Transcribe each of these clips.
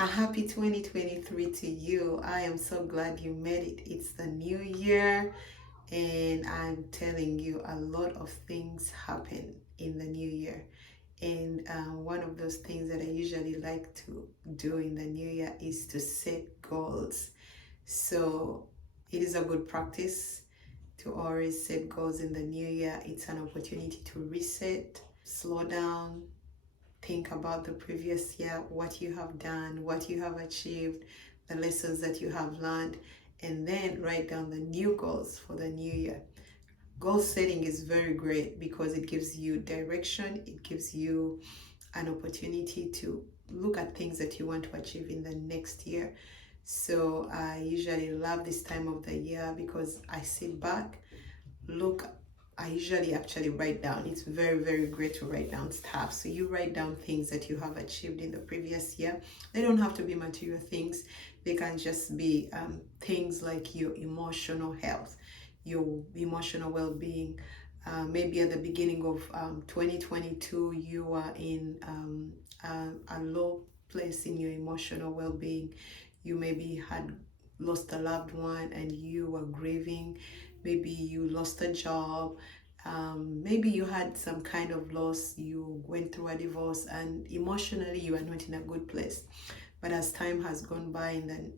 A happy 2023 to you. I am so glad you made it. It's the new year, and I'm telling you, a lot of things happen in the new year. And one of those things that I usually like to do in the new year is to set goals. So it is a good practice to always set goals in the new year. It's an opportunity to reset, slow down, think about the previous year, what you have done, what you have achieved, the lessons that you have learned, and then write down the new goals for the new year. Goal setting is very great because it gives you direction, it gives you an opportunity to look at things that you want to achieve in the next year. So I usually love this time of the year because I sit back, look, I usually actually write down. It's very, very great to write down stuff. So you write down things that you have achieved in the previous year. They don't have to be material things. They can just be things like your emotional health, your emotional well-being. Maybe at the beginning of 2022, you are in a low place in your emotional well-being. You maybe had lost a loved one and you were grieving. Maybe you lost a job. Maybe you had some kind of loss. You went through a divorce, and emotionally you are not in a good place. But as time has gone by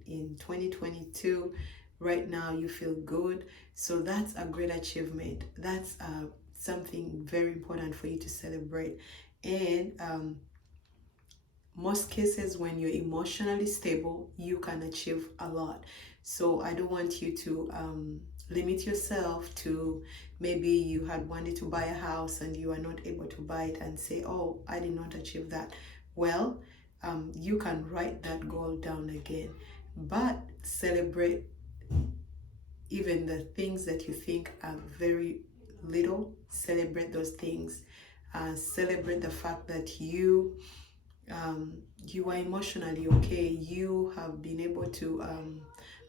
in 2022, right now you feel good. So that's a great achievement. That's something very important for you to celebrate. And most cases, when you're emotionally stable, you can achieve a lot. So I don't want you to limit yourself to maybe you had wanted to buy a house and you are not able to buy it and say, oh, I did not achieve that. Well, you can write that goal down again, but celebrate even the things that you think are very little. Celebrate those things. Celebrate the fact that you are emotionally okay. You have been able to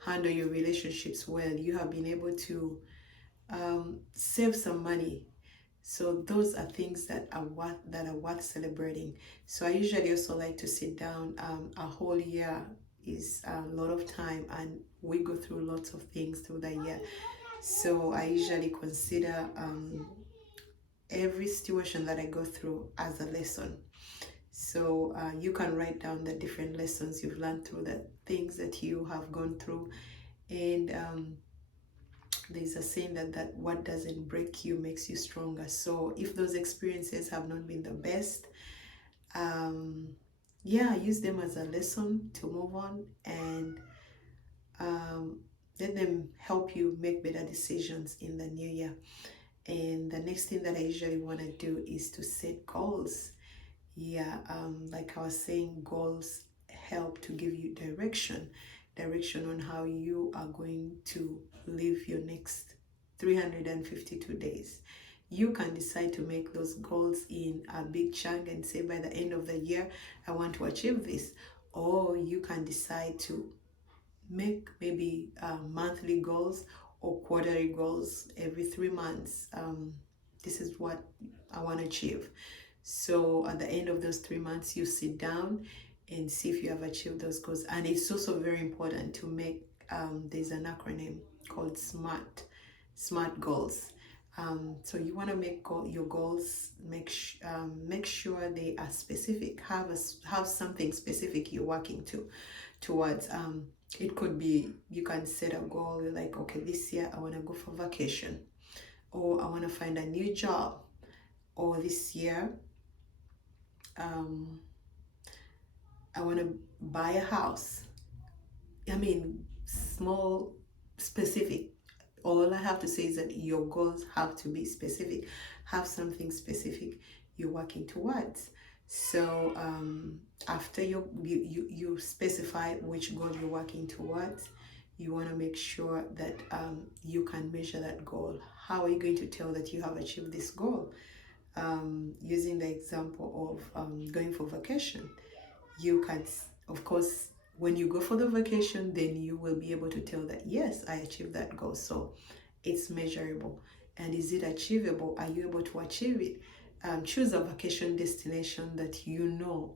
handle your relationships well. You have been able to save some money. So those are things that are worth celebrating. So I usually also like to sit down. A whole year is a lot of time, and we go through lots of things through the year. So I usually consider every situation that I go through as a lesson. So you can write down the different lessons you've learned through the things that you have gone through. And there's a saying that what doesn't break you makes you stronger. So if those experiences have not been the best, yeah, use them as a lesson to move on, and let them help you make better decisions in the new year. And the next thing that I usually want to do is to set goals. Yeah, like I was saying, goals help to give you direction on how you are going to live your next 352 days. You can decide to make those goals in a big chunk and say, by the end of the year, I want to achieve this. Or you can decide to make maybe monthly goals or quarterly goals every 3 months. This is what I want to achieve. So at the end of those 3 months, you sit down and see if you have achieved those goals. And it's also very important to make, there's an acronym called SMART goals. So you want to make your goals, make sure they are specific, have something specific you're working towards. It could be, you can set a goal like, okay, this year I want to go for vacation, or I want to find a new job, or this year I want to buy a house. I mean, small, specific. All I have to say is that your goals have to be specific. Have something specific you're working towards. So after you specify which goal you're working towards, you want to make sure that you can measure that goal. How are you going to tell that you have achieved this goal? Using the example of going for vacation, you can, of course, when you go for the vacation, then you will be able to tell that, yes, I achieved that goal. So it's measurable. And is it achievable? Are you able to achieve it? Choose a vacation destination that you know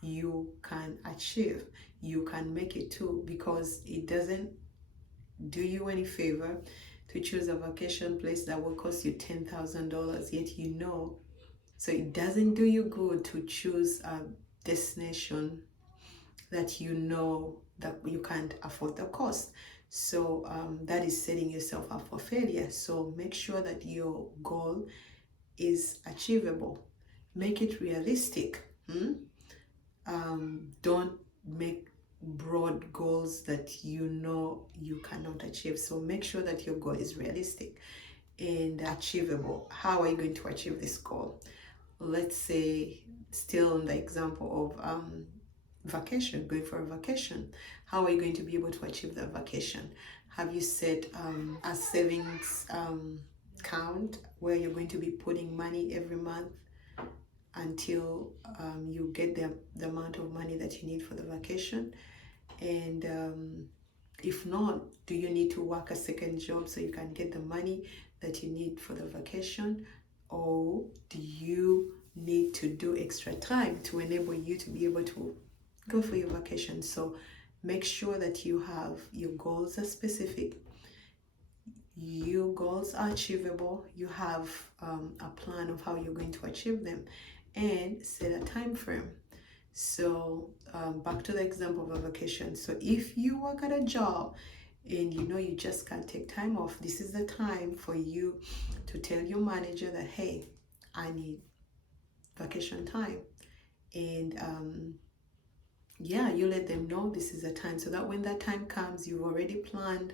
you can achieve. You can make it too, because it doesn't do you any favor to choose a vacation place that will cost you $10,000, yet you know. So it doesn't do you good to choose a destination that you know that you can't afford the cost. So that is setting yourself up for failure. So make sure that your goal is achievable. Make it realistic. Don't make broad goals that you know you cannot achieve. So make sure that your goal is realistic and achievable. How are you going to achieve this goal? Let's say, still in the example of vacation, going for a vacation. How are you going to be able to achieve that vacation? Have you set a savings count where you're going to be putting money every month until you get the amount of money that you need for the vacation? And if not, do you need to work a second job so you can get the money that you need for the vacation? Or do you need to do extra time to enable you to be able to go for your vacation? So make sure that you have your goals are specific, your goals are achievable, you have a plan of how you're going to achieve them, and set a time frame. So back to the example of a vacation. So if you work at a job and you know you just can't take time off, this is the time for you to tell your manager that, hey, I need vacation time. And yeah, you let them know this is the time, so that when that time comes, you've already planned.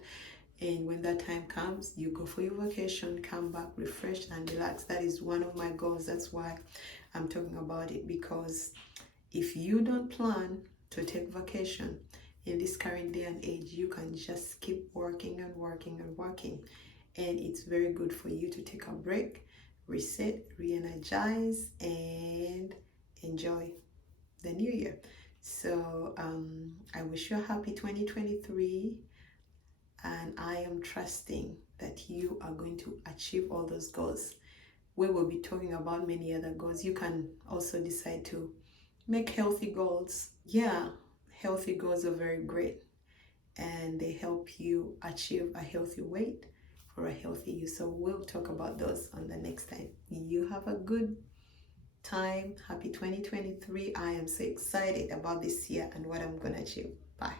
And when that time comes, you go for your vacation, come back refreshed and relaxed. That is one of my goals. That's why I'm talking about it, because if you don't plan to take vacation in this current day and age, you can just keep working and working and working. And it's very good for you to take a break, reset, re-energize, and enjoy the new year. So I wish you a happy 2023, and I am trusting that you are going to achieve all those goals. We will be talking about many other goals. You can also decide to make healthy goals. Yeah, healthy goals are very great, and they help you achieve a healthy weight for a healthy you. So we'll talk about those on the next time. You have a good time. Happy 2023. I am so excited about this year and what I'm going to achieve. Bye.